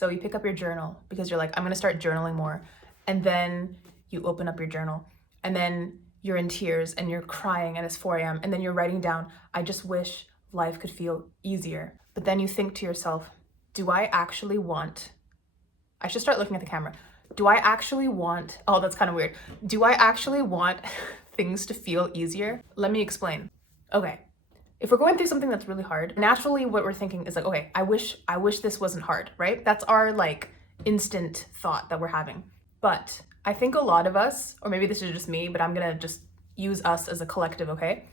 So you pick up your journal because you're like, I'm gonna start journaling more. And then you open up your journal and then you're in tears and you're crying and it's 4 a.m. and then you're writing down, I just wish life could feel easier. But then you think to yourself, do I actually want, I should start looking at the camera. Do I actually want, oh, that's kind of weird. Do I actually want things to feel easier? Let me explain. Okay, if we're going through something that's really hard, naturally what we're thinking is like, okay, I wish this wasn't hard, right? That's our like instant thought that we're having. But I think a lot of us, or maybe this is just me, but I'm gonna just use us as a collective, okay?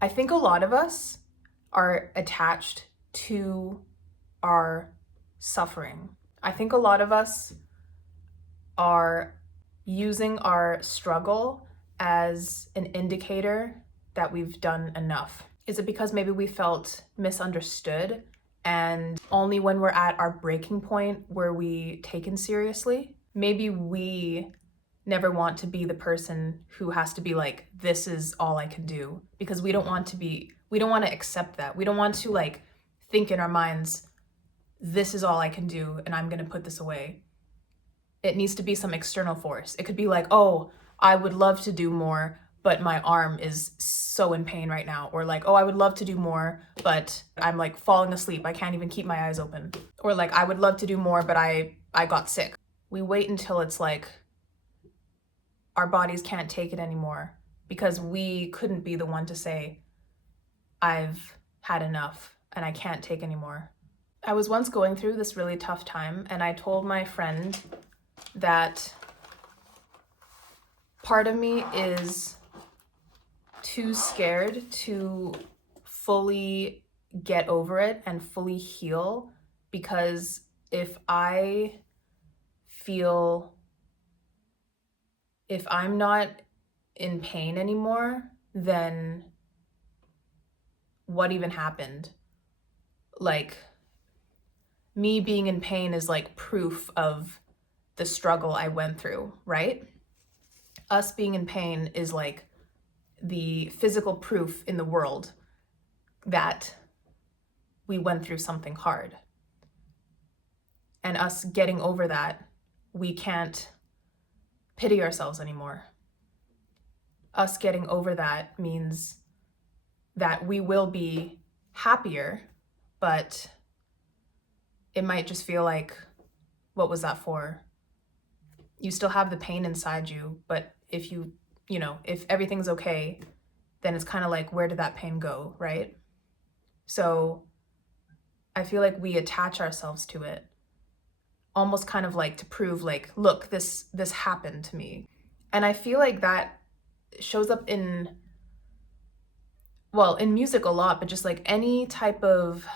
I think a lot of us are attached to our suffering. I think a lot of us are using our struggle as an indicator that we've done enough. Is it because maybe we felt misunderstood and only when we're at our breaking point were we taken seriously? Maybe we never want to be the person who has to be like, this is all I can do, because we don't want to accept that. We don't want to like think in our minds, this is all I can do and I'm gonna put this away. It needs to be some external force. It could be like, oh, I would love to do more, but my arm is so in pain right now. Or like, oh, I would love to do more, but I'm like falling asleep. I can't even keep my eyes open. Or like, I would love to do more, but I got sick. We wait until it's like our bodies can't take it anymore because we couldn't be the one to say, I've had enough and I can't take anymore. I was once going through this really tough time and I told my friend that part of me is too scared to fully get over it and fully heal, because if I'm not in pain anymore, then what even happened? Like, me being in pain is like proof of the struggle I went through, right? Us being in pain is like the physical proof in the world that we went through something hard. And us getting over that, we can't pity ourselves anymore. Us getting over that means that we will be happier, but it might just feel like, what was that for? You still have the pain inside you, but if if everything's okay, then it's kind of like, where did that pain go, right? So I feel like we attach ourselves to it, almost kind of like to prove like, look, this happened to me. And I feel like that shows up in music a lot, but just like any type of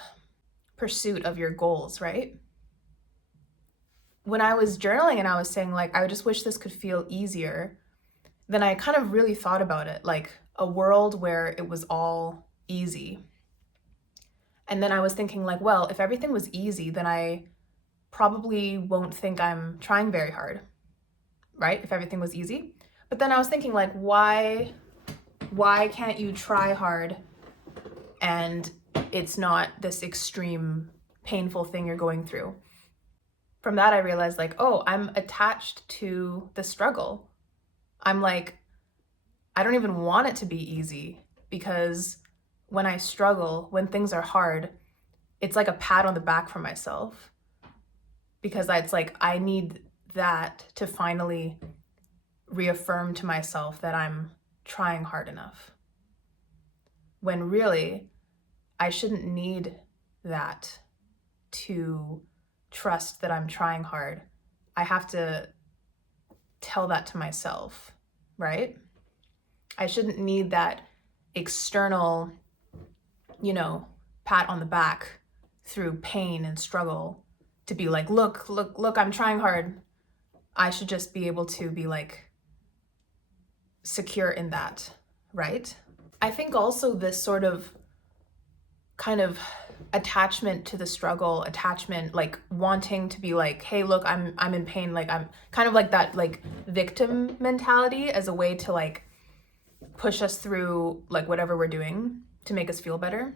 pursuit of your goals, right? When I was journaling and I was saying like, I just wish this could feel easier, then I kind of really thought about it, like a world where it was all easy. And then I was thinking like, well, if everything was easy, then I probably won't think I'm trying very hard, right? If everything was easy. But then I was thinking like, why can't you try hard and it's not this extreme painful thing you're going through? From that, I realized like, oh, I'm attached to the struggle. I'm like, I don't even want it to be easy, because when I struggle, when things are hard, it's like a pat on the back for myself, because it's like, I need that to finally reaffirm to myself that I'm trying hard enough. When really, I shouldn't need that to trust that I'm trying hard. I have to tell that to myself, right? I shouldn't need that external, pat on the back through pain and struggle to be like, look, I'm trying hard. I should just be able to be like secure in that, right? I think also this sort of kind of attachment to the struggle, attachment, like wanting to be like, hey, look, I'm in pain. Like, I'm kind of like that, like victim mentality as a way to like push us through like whatever we're doing to make us feel better.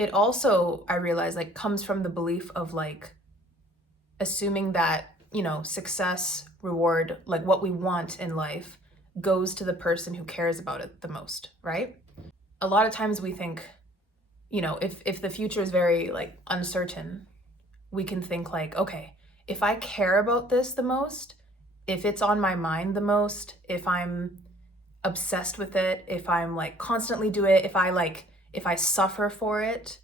it also, I realize, like, comes from the belief of like assuming that, you know, success, reward, like what we want in life goes to the person who cares about it the most, right? A lot of times we think, you know, if the future is very like uncertain, we can think like, okay, if I care about this the most, if it's on my mind the most, if I'm obsessed with it, if I'm like constantly do it, if I suffer for it,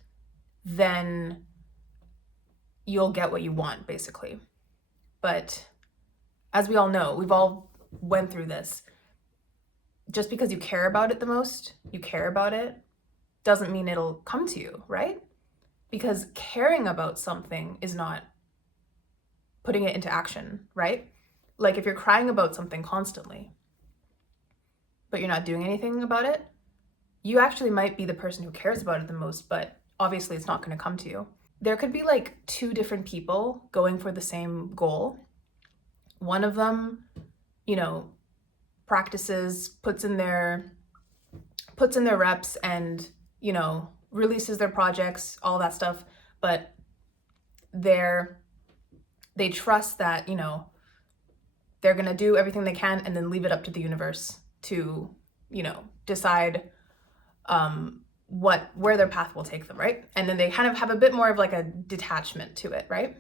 then you'll get what you want, basically. But as we all know, we've all went through this. Just because you care about it the most, you care about it, doesn't mean it'll come to you, right? Because caring about something is not putting it into action, right? Like if you're crying about something constantly, but you're not doing anything about it, you actually might be the person who cares about it the most, but obviously it's not going to come to you. There could be like two different people going for the same goal. One of them, you know, practices, puts in their reps and, you know, releases their projects, all that stuff, but they trust that, you know, they're going to do everything they can and then leave it up to the universe to, you know, decide where their path will take them, right? And then they kind of have a bit more of like a detachment to it, right?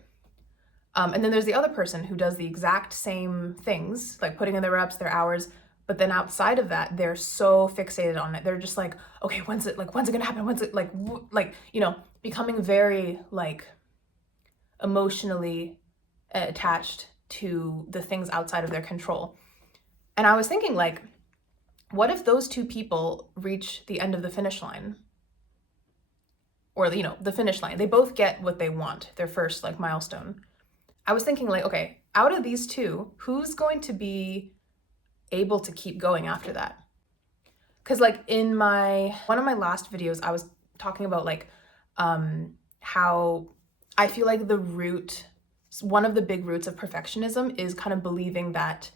And then there's the other person who does the exact same things, like putting in their reps, their hours, but then outside of that, they're so fixated on it. They're just like, okay, when's it gonna happen? When's it like, you know, becoming very like emotionally attached to the things outside of their control. And I was thinking like, what if those two people reach the end of the finish line? Or, you know, the finish line. They both get what they want, their first like milestone. I was thinking like, okay, out of these two, who's going to be able to keep going after that? Because like in one of my last videos, I was talking about like how I feel like one of the big roots of perfectionism is kind of believing that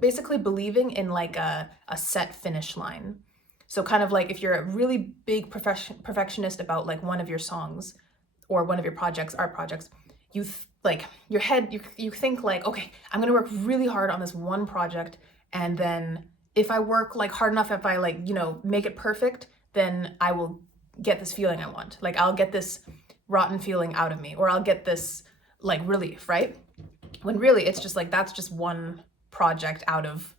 basically believing in like a set finish line. So kind of like if you're a really big perfectionist about like one of your songs or one of your art projects, you think like, okay, I'm gonna work really hard on this one project, and then if I work like hard enough, if I like, you know, make it perfect, then I will get this feeling I want. Like I'll get this rotten feeling out of me, or I'll get this like relief, right? When really it's just like, that's just one project out of,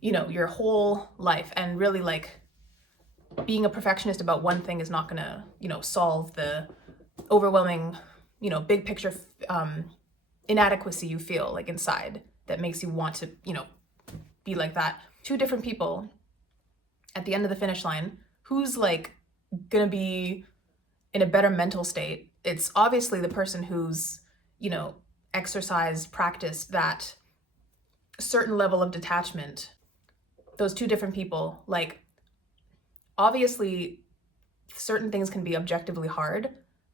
you know, your whole life. And really like being a perfectionist about one thing is not gonna, you know, solve the overwhelming, you know, big picture inadequacy you feel like inside that makes you want to, you know, be like that. Two different people at the end of the finish line, who's like gonna be in a better mental state? It's obviously the person who's, you know, practiced that certain level of detachment. Those two different people, like obviously certain things can be objectively hard,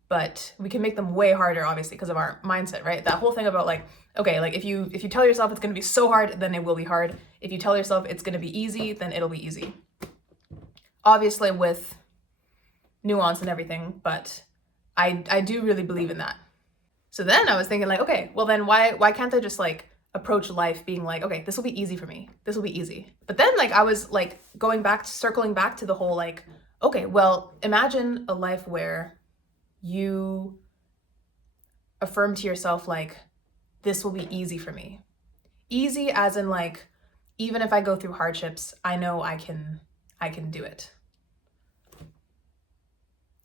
but we can make them way harder, obviously, because of our mindset, right? That whole thing about like, okay, like if you tell yourself it's going to be so hard, then it will be hard. If you tell yourself it's going to be easy, then it'll be easy. Obviously with nuance and everything, but I do really believe in that. So then I was thinking like, okay, well then why can't I just like approach life being like, okay, this will be easy for me. This will be easy. But then like I was like circling back to the whole like, okay, well, imagine a life where you affirm to yourself like, this will be easy for me. Easy as in like, even if I go through hardships, I know I can do it.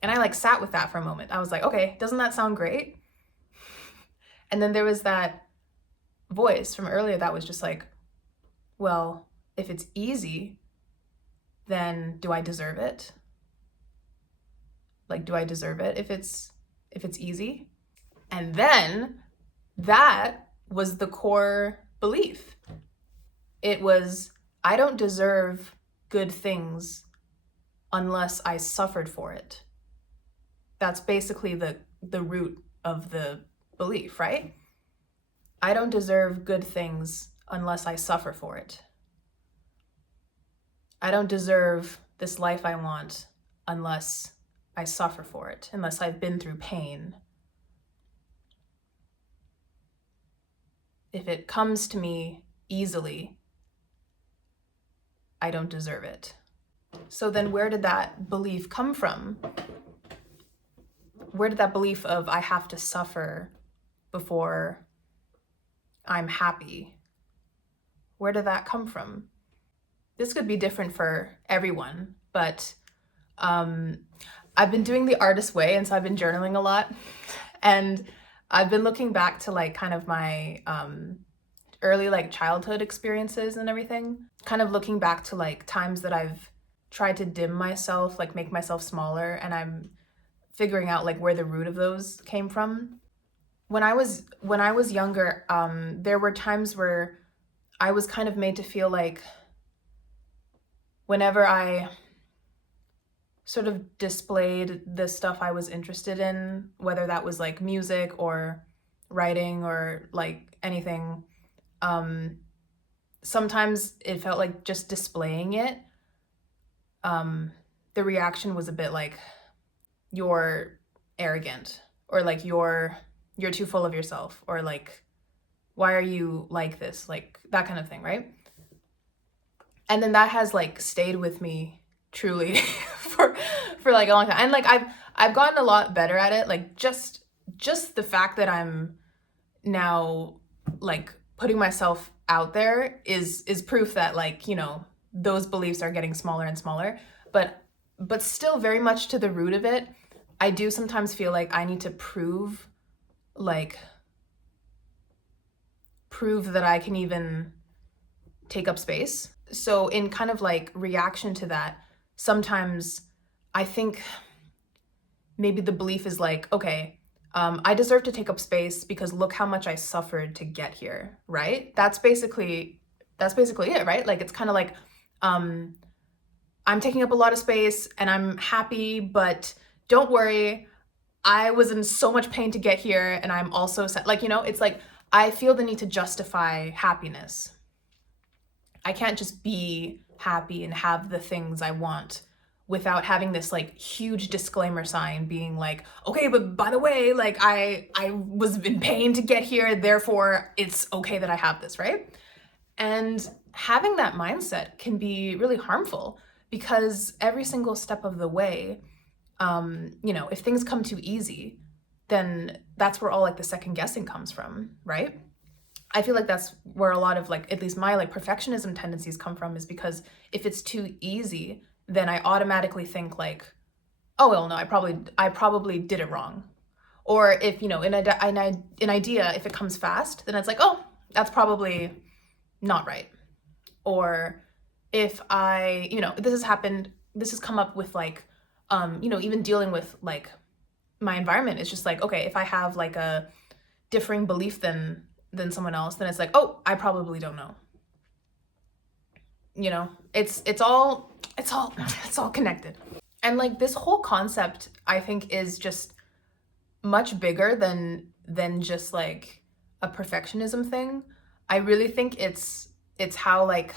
And I like sat with that for a moment. I was like, okay, doesn't that sound great? And then there was that voice from earlier that was just like, well, if it's easy, then do I deserve it? Like, do I deserve it if it's easy? And then that was the core belief. It was, I don't deserve good things unless I suffered for it. That's basically the root of the belief, right? I don't deserve good things unless I suffer for it. I don't deserve this life I want unless I suffer for it, unless I've been through pain. If it comes to me easily, I don't deserve it. So then where did that belief come from? Where did that belief of I have to suffer before I'm happy, where did that come from? This could be different for everyone, but I've been doing the artist way, and so I've been journaling a lot. And I've been looking back to like kind of my early like childhood experiences and everything. Kind of looking back to like times that I've tried to dim myself, like make myself smaller, and I'm figuring out like where the root of those came from. When I was younger, there were times where I was kind of made to feel like whenever I sort of displayed the stuff I was interested in, whether that was like music or writing or like anything, sometimes it felt like just displaying it, the reaction was a bit like, you're arrogant, or like you're too full of yourself, or like, why are you like this, like that kind of thing, right? And then that has like stayed with me truly for like a long time. And like I've gotten a lot better at it. Like just the fact that I'm now like putting myself out there is proof that like, you know, those beliefs are getting smaller and smaller, but still very much to the root of it. I do sometimes feel like I need to prove that I can even take up space. So in kind of like reaction to that, sometimes I think maybe the belief is like, okay, I deserve to take up space because look how much I suffered to get here, right? That's basically it, right? Like it's kind of like, I'm taking up a lot of space and I'm happy, but don't worry, I was in so much pain to get here, and I'm also sad. Like, you know, it's like I feel the need to justify happiness. I can't just be happy and have the things I want without having this like huge disclaimer sign being like, okay, but by the way, like I was in pain to get here, therefore it's okay that I have this, right? And having that mindset can be really harmful because every single step of the way, you know, if things come too easy, then that's where all like the second guessing comes from, right? I feel like that's where a lot of like, at least my like perfectionism tendencies come from, is because if it's too easy, then I automatically think like, oh, well, no, I probably did it wrong. Or if, you know, an idea, if it comes fast, then it's like, oh, that's probably not right. Or if you know, this has come up with like, you know, even dealing with like my environment. It's just like, okay, if I have like a differing belief than someone else, then it's like, oh, I probably don't know. You know, it's all connected. And like this whole concept, I think, is just much bigger than just like a perfectionism thing. I really think it's how like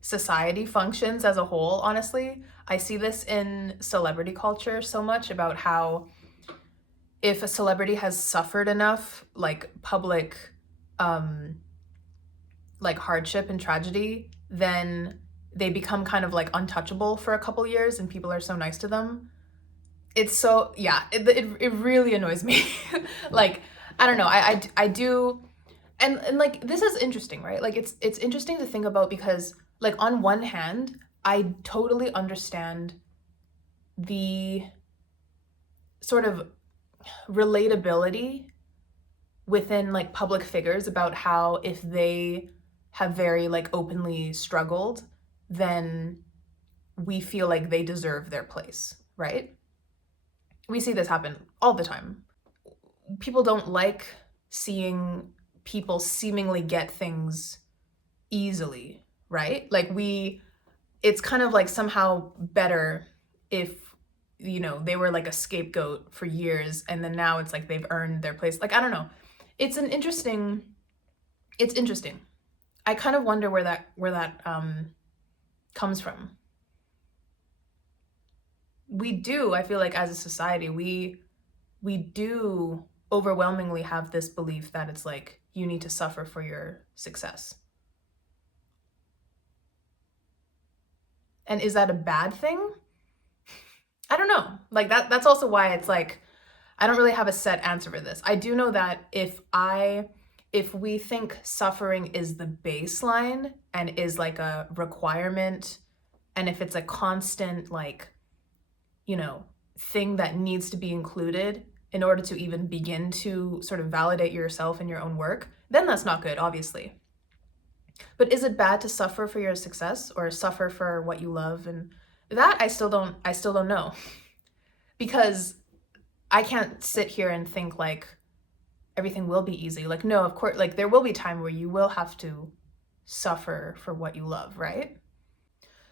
society functions as a whole, honestly. I see this in celebrity culture so much, about how if a celebrity has suffered enough like public like hardship and tragedy, then they become kind of like untouchable for a couple years and people are so nice to them. It's so, yeah, it really annoys me. Like, I don't know, I do. And like this is interesting, right? Like it's interesting to think about because like on one hand, I totally understand the sort of relatability within like public figures about how if they have very like openly struggled, then we feel like they deserve their place, right? We see this happen all the time. People don't like seeing people seemingly get things easily, right? Like it's kind of like somehow better if, you know, they were like a scapegoat for years and then now it's like they've earned their place. Like, I don't know. It's interesting. I kind of wonder where that comes from. we do, I feel like as a society, we do overwhelmingly have this belief that it's like you need to suffer for your success. And is that a bad thing? I don't know. Like that's also why it's like I don't really have a set answer for this. I do know that if we think suffering is the baseline and is like a requirement, and if it's a constant like, you know, thing that needs to be included in order to even begin to sort of validate yourself and your own work, then that's not good, obviously. But is it bad to suffer for your success or suffer for what you love? And that I still don't know. Because I can't sit here and think like everything will be easy. Like, no, of course, like there will be time where you will have to suffer for what you love, right?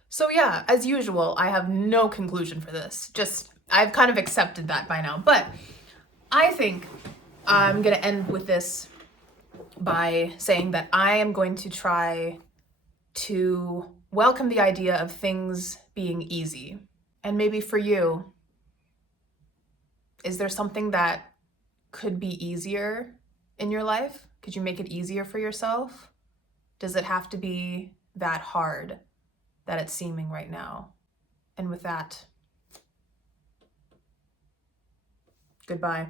So yeah, as usual, I have no conclusion for this. Just I've kind of accepted that by now. But I think I'm gonna end with this by saying that I am going to try to welcome the idea of things being easy. And maybe for you, is there something that could be easier in your life? Could you make it easier for yourself? Does it have to be that hard that it's seeming right now? And with that, goodbye.